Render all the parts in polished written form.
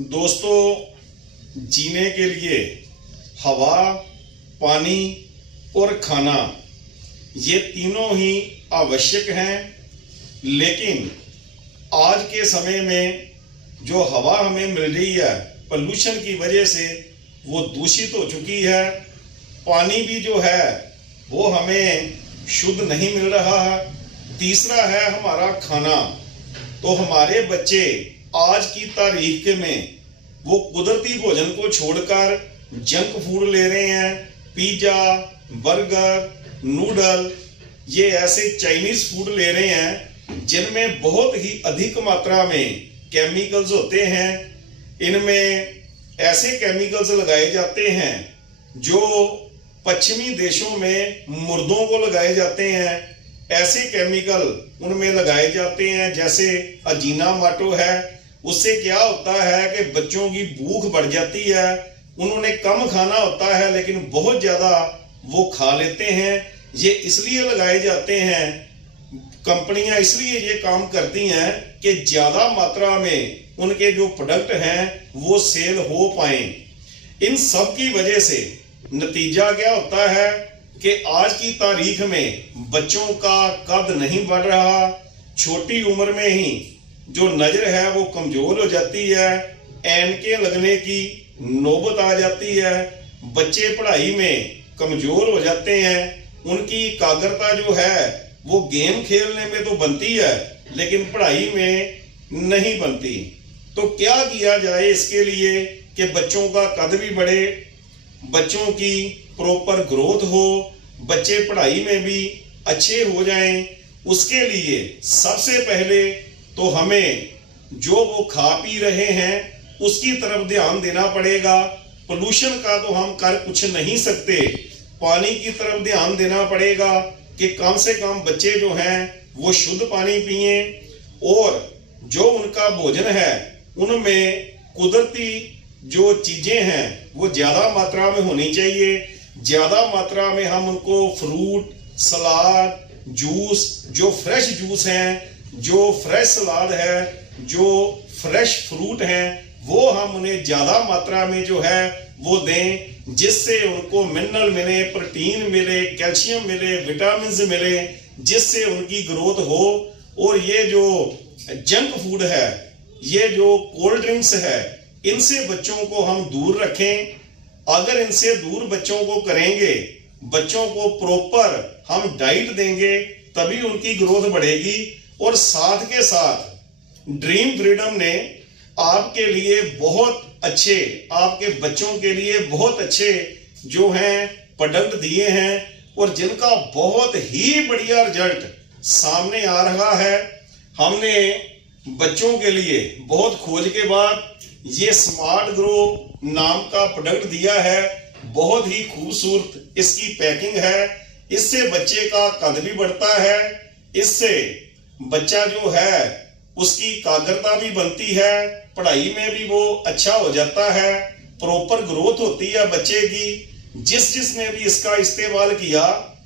दोस्तों, जीने के लिए हवा, पानी और खाना ये तीनों ही आवश्यक हैं। लेकिन आज के समय में जो हवा हमें मिल रही है पोल्यूशन की वजह से वो दूषित हो चुकी है। पानी भी जो है वो हमें शुद्ध नहीं मिल रहा है। तीसरा है हमारा खाना। तो हमारे बच्चे आज की तारीख में वो कुदरती भोजन को छोड़कर जंक फूड ले रहे हैं। पिज्जा, बर्गर, नूडल, ये ऐसे चाइनीज फूड ले रहे हैं जिनमें बहुत ही अधिक मात्रा में केमिकल्स होते हैं। इनमें ऐसे केमिकल्स लगाए जाते हैं जो पश्चिमी देशों में मुर्दों को लगाए जाते हैं। ऐसे केमिकल उनमें लगाए जाते हैं जैसे अजीनामाटो है। उससे क्या होता है कि बच्चों की भूख बढ़ जाती है। उन्होंने कम खाना होता है लेकिन बहुत ज्यादा वो खा लेते हैं। ये इसलिए लगाए जाते हैं, कंपनियां इसलिए ये काम करती हैं कि ज्यादा मात्रा में उनके जो प्रोडक्ट हैं वो सेल हो पाए। इन सब की वजह से नतीजा क्या होता है कि आज की तारीख में बच्चों का कद नहीं बढ़ रहा। छोटी उम्र में ही जो नजर है वो कमजोर हो जाती है। ऐनकें लगने की नौबत आ जाती है। बच्चे पढ़ाई में कमजोर हो जाते हैं। उनकी एकाग्रता जो है वो गेम खेलने में तो बनती है लेकिन पढ़ाई में नहीं बनती। तो क्या किया जाए इसके लिए कि बच्चों का कद भी बढ़े, बच्चों की प्रॉपर ग्रोथ हो, बच्चे पढ़ाई में भी अच्छे हो जाएं। उसके लिए सबसे पहले तो हमें जो वो खा पी रहे हैं उसकी तरफ ध्यान देना पड़ेगा। पोल्यूशन का तो हम कर कुछ नहीं सकते। पानी की तरफ ध्यान देना पड़ेगा कि कम से कम बच्चे जो हैं वो शुद्ध पानी पिए और जो उनका भोजन है उनमें कुदरती जो चीजें हैं वो ज्यादा मात्रा में होनी चाहिए। ज्यादा मात्रा में हम उनको फ्रूट, सलाद, जूस, जो फ्रेश जूस हैं, जो फ्रेश सलाद है, जो फ्रेश फ्रूट हैं, वो हम उन्हें ज्यादा मात्रा में जो है वो दें जिससे उनको मिनरल मिले, प्रोटीन मिले, कैल्शियम मिले, विटामिन मिले, जिससे उनकी ग्रोथ हो। और ये जो जंक फूड है, ये जो कोल्ड ड्रिंक्स है, इनसे बच्चों को हम दूर रखें। अगर इनसे दूर बच्चों को करेंगे, बच्चों को प्रॉपर हम डाइट देंगे तभी उनकी ग्रोथ बढ़ेगी। और साथ के साथ ड्रीम फ्रीडम ने आपके लिए बहुत अच्छे, आपके बच्चों के लिए बहुत अच्छे जो हैं प्रोडक्ट दिए हैं और जिनका बहुत ही बढ़िया रिजल्ट सामने आ रहा है। हमने बच्चों के लिए बहुत खोज के बाद ये स्मार्ट ग्रो नाम का प्रोडक्ट दिया है। बहुत ही खूबसूरत इसकी पैकिंग है। इससे बच्चे का कद भी बढ़ता है। इससे बच्चा जो है उसकी एकाग्रता भी बनती है, पढ़ाई में भी वो अच्छा हो जाता है, प्रॉपर ग्रोथ होती है बच्चे की। जिसने भी इसका इस्तेमाल किया,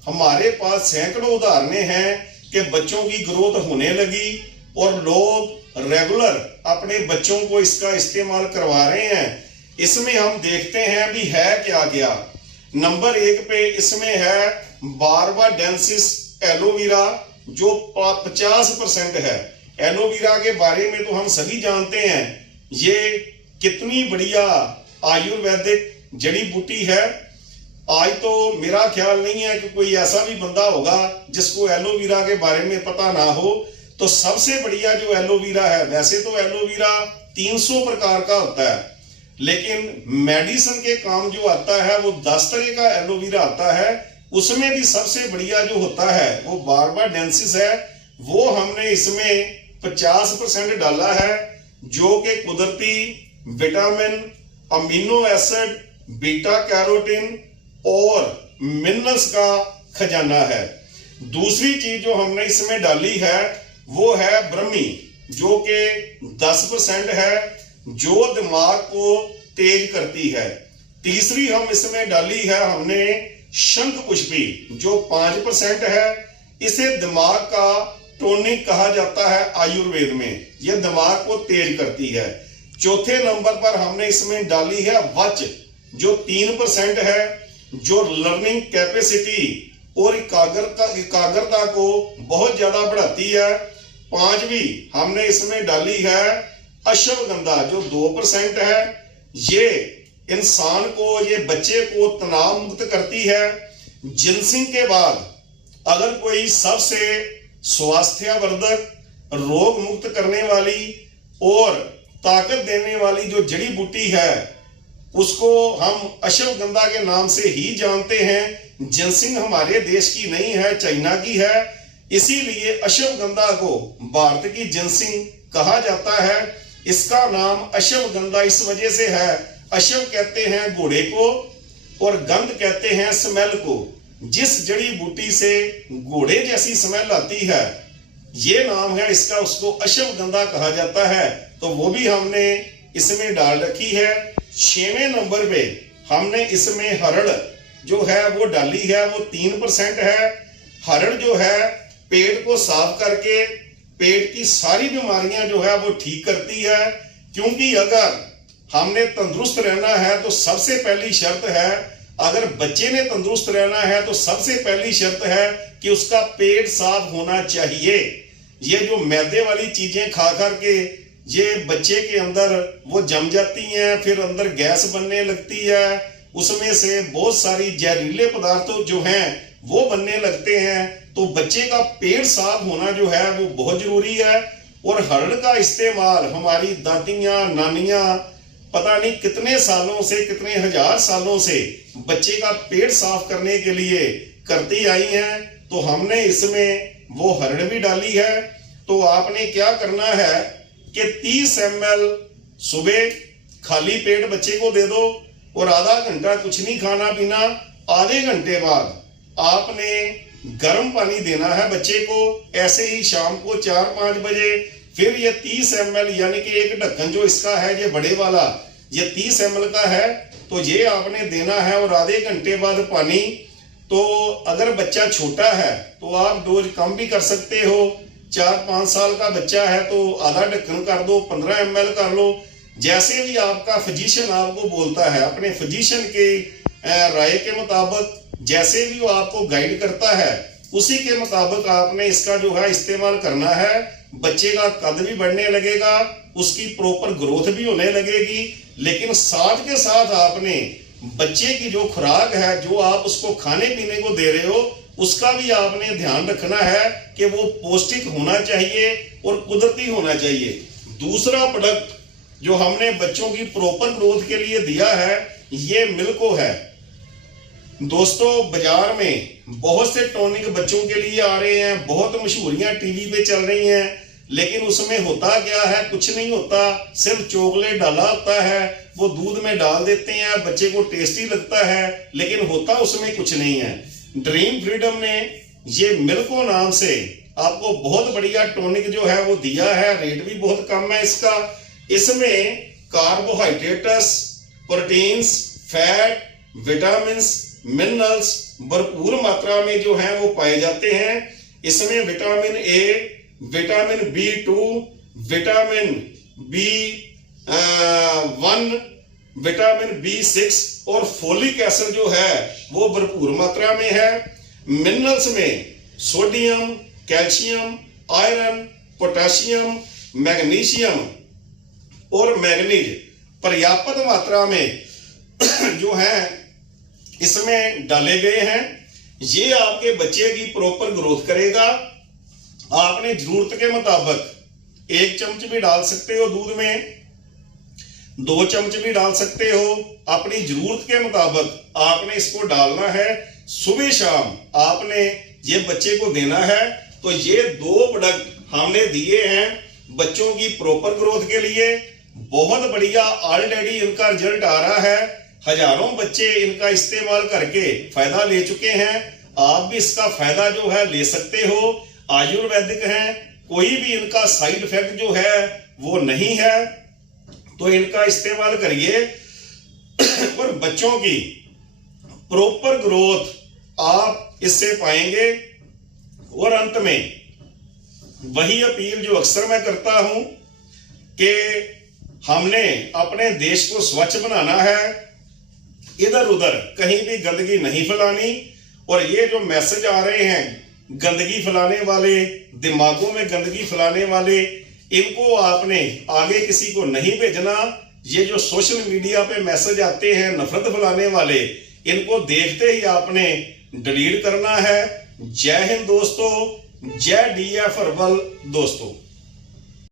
हमारे पास सैकड़ों उदाहरणें हैं कि बच्चों की ग्रोथ होने लगी और लोग रेगुलर अपने बच्चों को इसका इस्तेमाल करवा रहे हैं। इसमें हम देखते हैं भी है क्या क्या। नंबर 1 पे इसमें है बारबाडेंसिस एलोवेरा जो 50% है। एलोवेरा के बारे में तो हम सभी जानते हैं ये कितनी बढ़िया आयुर्वेदिक जड़ी बूटी है। आज तो मेरा ख्याल नहीं है कि कोई ऐसा भी बंदा होगा जिसको एलोवेरा के बारे में पता ना हो। तो सबसे बढ़िया जो एलोवेरा है, वैसे तो एलोवेरा 300 प्रकार का होता है लेकिन मेडिसिन के काम जो आता है वो 10 तरह का एलोवेरा आता है। उसमें भी सबसे बढ़िया जो होता है वो बारबाडेंसिस है। वो हमने इसमें 50% डाला है जो कि कुदरती vitamin, amino acid, beta carotene और मिनरल्स का खजाना है। दूसरी चीज जो हमने इसमें डाली है वो है ब्रह्मी जो कि 10% है, जो दिमाग को तेज करती है। तीसरी हम इसमें डाली है हमने शंख पुष्पी जो 5% है। इसे दिमाग का टॉनिक कहा जाता है आयुर्वेद में, यह दिमाग को तेज करती है। चौथे नंबर पर हमने इसमें डाली है वच, जो 3% है, जो लर्निंग कैपेसिटी और एकाग्रता को बहुत ज्यादा बढ़ाती है। 5वीं हमने इसमें डाली है अश्वगंधा, जो 2% है। ये इंसान को, ये बच्चे को तनाव मुक्त करती है। जिनसिंग के बाद अगर कोई सबसे स्वास्थ्यवर्धक, रोग मुक्त करने वाली और ताकत देने वाली जो जड़ी बूटी है, उसको हम अश्वगंधा के नाम से ही जानते हैं। जिनसिंग हमारे देश की नहीं है, चाइना की है। इसीलिए अश्वगंधा को भारत की जिनसिंग कहा जाता है। इसका नाम अश्वगंधा इस वजह से है, अश्व कहते हैं घोड़े को और गंध कहते हैं स्मेल को। जिस जड़ी बूटी से घोड़े जैसी स्मेल आती है, ये नाम है इसका, उसको अश्वगंधा कहा जाता है। तो वो भी हमने इसमें डाल रखी है। 6वें नंबर पे हमने इसमें हरड़ जो है वो डाली है, वो 3% है। हरड़ जो है पेट को साफ करके पेट की सारी बीमारियां जो है वो ठीक करती है। क्योंकि अगर हमने तंदुरुस्त रहना है तो सबसे पहली शर्त है, अगर बच्चे ने तंदुरुस्त रहना है तो सबसे पहली शर्त है कि उसका पेट साफ होना चाहिए। ये जो मैदे वाली चीजें खा करके ये बच्चे के अंदर वो जम जाती हैं, फिर अंदर गैस बनने लगती है, उसमें से बहुत सारी जहरीले पदार्थ जो हैं वो बनने लगते हैं। तो बच्चे का पेट साफ होना जो है वो बहुत जरूरी है। और हरड़ का इस्तेमाल हमारी दादियां, नानियां पता नहीं कितने सालों से, कितने हजार सालों से बच्चे का पेट साफ करने के लिए करती आई हैं। तो हमने इसमें वो हरड़ भी डाली है। तो आपने क्या करना है कि 30 ml सुबह खाली पेट बच्चे को दे दो और आधा घंटा कुछ नहीं खाना पीना। आधे घंटे बाद आपने गर्म पानी देना है बच्चे को, ऐसे ही शाम को 4-5 बजे। फिर ये 30 ml यानी कि एक ढक्कन जो इसका है ये बड़े वाला, ये 30 ml का है, तो ये आपने देना है। और आधे घंटे बाद पानी। तो अगर बच्चा छोटा है तो आप डोज कम भी कर सकते हो। 4-5 साल का बच्चा है तो आधा ढक्कन कर दो, 15 ml कर लो। जैसे भी आपका फिजिशियन आपको बोलता है, अपने फिजिशियन के राय के मुताबिक जैसे भी वो आपको गाइड करता है उसी के मुताबिक आपने इसका जो है इस्तेमाल करना है। बच्चे का कद भी बढ़ने लगेगा, उसकी प्रॉपर ग्रोथ भी होने लगेगी। लेकिन साथ के साथ आपने बच्चे की जो खुराक है, जो आप उसको खाने पीने को दे रहे हो, उसका भी आपने ध्यान रखना है कि वो पौष्टिक होना चाहिए और कुदरती होना चाहिए। दूसरा प्रोडक्ट जो हमने बच्चों की प्रॉपर ग्रोथ के लिए दिया है, ये मिल्को है। दोस्तों बाजार में बहुत से टॉनिक बच्चों के लिए आ रहे हैं, बहुत मशहूरियां टीवी पे चल रही हैं, लेकिन उसमें होता क्या है, कुछ नहीं होता। सिर्फ चॉकलेट डाला होता है, वो दूध में डाल देते हैं, बच्चे को टेस्टी लगता है, लेकिन होता उसमें कुछ नहीं है। ड्रीम फ्रीडम ने ये मिल्को नाम से आपको बहुत बढ़िया टॉनिक जो है वो दिया है। रेट भी बहुत कम है इसका। इसमें carbohydrates, proteins, fat, vitamins, minerals भरपूर मात्रा में जो है वो पाए जाते हैं। इसमें vitamin A, vitamin B2, vitamin B1, vitamin B6 और फोलिक एसिड जो है वो भरपूर मात्रा में है। मिनरल्स में sodium, calcium, iron, potassium, magnesium और मैग्नीज पर्याप्त मात्रा में जो है इसमें डाले गए हैं। ये आपके बच्चे की प्रॉपर ग्रोथ करेगा। आपने जरूरत के मुताबिक 1 चम्मच भी डाल सकते हो दूध में, 2 चम्मच भी डाल सकते हो। अपनी जरूरत के मुताबिक आपने इसको डालना है। सुबह शाम आपने ये बच्चे को देना है। तो ये 2 प्रोडक्ट हमने दिए हैं बच्चों की प्रॉपर ग्रोथ के लिए। बहुत बढ़िया, ऑलरेडी इनका रिजल्ट आ रहा है। हजारों बच्चे इनका इस्तेमाल करके फायदा ले चुके हैं। आप भी इसका फायदा जो है ले सकते हो। आयुर्वेदिक है, कोई भी इनका साइड इफेक्ट जो है वो नहीं है। तो इनका इस्तेमाल करिए और बच्चों की प्रॉपर ग्रोथ आप इससे पाएंगे। और अंत में वही अपील जो अक्सर मैं करता हूं कि हमने अपने देश को स्वच्छ बनाना है, इधर उधर कहीं भी गंदगी नहीं फैलानी। और ये जो मैसेज आ रहे हैं गंदगी फैलाने वाले, दिमागों में गंदगी फैलाने वाले, इनको आपने आगे किसी को नहीं भेजना। ये जो सोशल मीडिया पे मैसेज आते हैं नफरत फैलाने वाले, इनको देखते ही आपने डिलीट करना है। जय हिंद दोस्तों, जय डीएफ हर्बल दोस्तों।